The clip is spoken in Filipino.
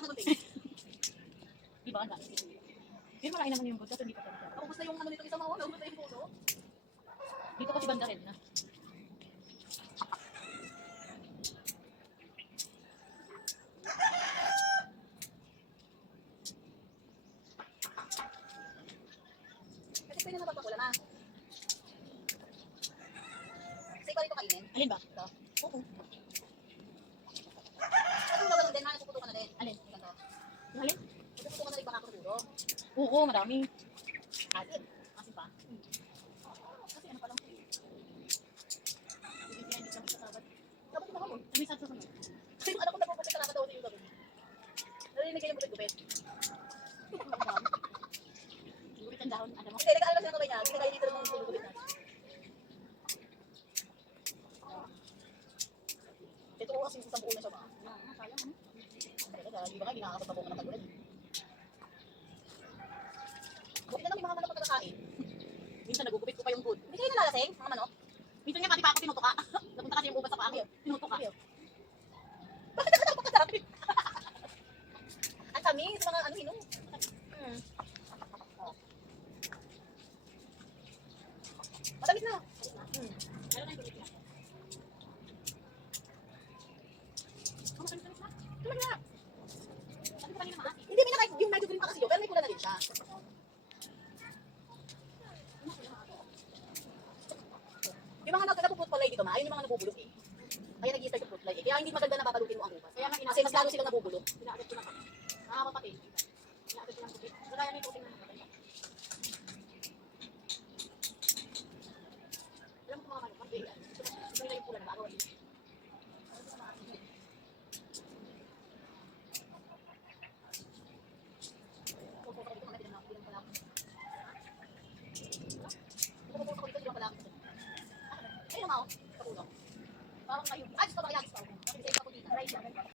ako sa baby. Diba, ang dami. Pero malain naman yung good kasi hindi pa talaga. Naubos na yung ano nito isang mawa, naubos na yung puno. Dito kasi banda red na. Kasi pwede na magpapakula na. Kasi pa rito kainin. Alin ba? Ito. Oo. Ano ba ganun din, ha? Nagpuputo ka na din. Alin? Ganito. Yung alin? Nagpuputo ka na rin baka kuturo. Oo, marami. Asin. Kasi pa. Kasi ano pa lang. Hindi kaya hindi kami sasabat. Dapat ito ako. Lumisan sa sunod. Kasi yung anak ko nagpupupit ka daw sa yung gabi. Narinig kayo yung gupit-gupit. Gurit ang dahon. Ano mo? Hindi, nag-aaral siya ng kamay niya. Ginagaya dito ng gupit niya. Ito ko kasi isang buo na siya ba? Sayang. Talaga, di ba nga, hindi nakakapagpabong ka ng tagulan. Buti na lang yung mga manok na nakakain. Minsan nagugupit ko pa yung good. Hindi kayo nalalasing, mga manok? Minsan nga pati pa ako tinutuka. Napunta kasi yung ubas sa paa ko. Tinutuka. Bakit ako napakasarap? Ang tamis, mga ano, inom. Matamit na. Meron na yung gulit niya. Oh, matamis na. Talaga. Sabi ko kanina maasin. Hindi, may nakain, yung medyo green pa kasi yun, pero may pula na rin siya. Yung mga nagkakapuput palay dito, ayun yung mga nabubulok eh. Kaya nag-i-start yung fruit fly eh. Kaya hindi maganda na babalutin mo ang upas. Kaya nga Kasi mas lalo silang nabubulok. Inaagad ko lang. Nakakapatid. Inaagad ko lang gupit. Wala yan yung puting na nakapatid. Alam mo kung mga manok, mag-iyan. Ito nila yung pula na bago. Ayun, Mao. Parang kayo. Ah, gusto ba kaya? Gusto ko. Kasi sa ito ko dito. Right,